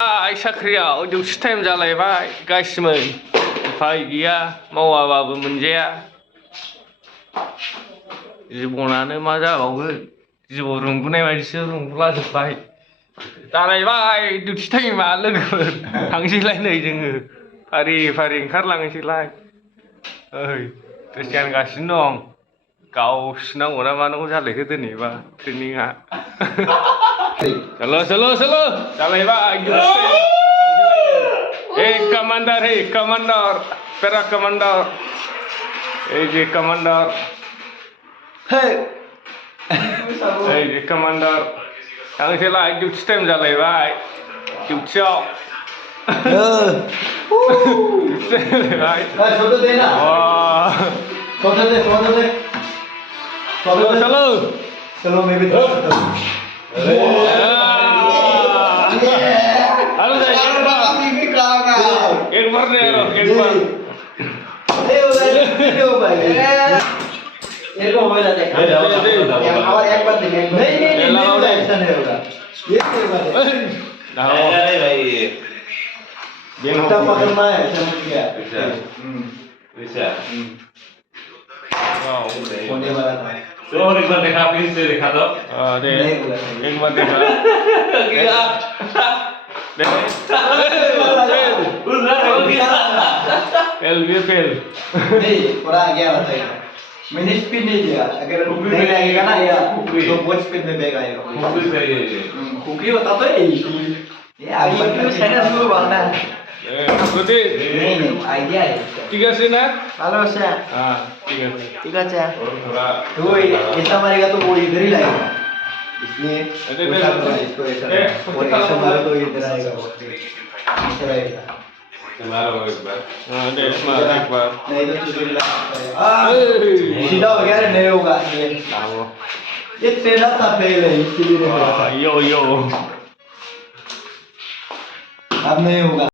साख्रियाव duty time जालायबाय गासिमोन उफाय गैया मावाबाबो मोनजाया जिबनानो मा जाबावगोन जिबौ रुंगुनाय बायदिसो रुंगुलाजोब्बाय जालायबाय डिउटि टाइमा लोगोफोर थांसैलाय नै जोङो फारि फारि ओंखारलांसैलाय ओइ ड्रेस गानगासिनो दं गाव सुनांगौ ना मानांगौ जालायखो दिनैबा ट्रेनिंआ चलो चलो चलो जालायबाय hey कमांडर पैरा कमांडर जे कमांडर hey जे कमांडर थांसैलाय डिउटि टाइम जालायबाय डिउटियाव चलो मैं भी एक बार दे रो एक बार एक मोबाइल है और एक बार दे नहीं ऐसा नहीं होगा ये कोई बात है अरे भाई बेटा पकड़ना है समझ गया वैसा वाओ होने वाला था तो और एक बार देखा फिर से देखा तो दे एक बार देखा क्या फेल नहीं थोड़ा आगे आ रहा है मैंने स्पीड नहीं दिया अगर नहीं लगेगा ना या तो बहुत स्पीड में बैग आएगा कुकी होता तो ये आगे क्यों चैनल शुरू करना है नहीं आइडिया है ठीक है ना हेलो सर हाँ ठीक है सर तो ऐसा मारेगा तो वो इधर ही लगेगा इसलिए इसको ऐसा और ऐसा मारो तो इधर आएगा ऐसा रहेगा मारो एक बार हाँ दे मार एक बार नहीं तो चुटकी लगता है सीधा हो गया नहीं होगा ये ट्रेनर था पहले इसीलिए यो अब नहीं होगा।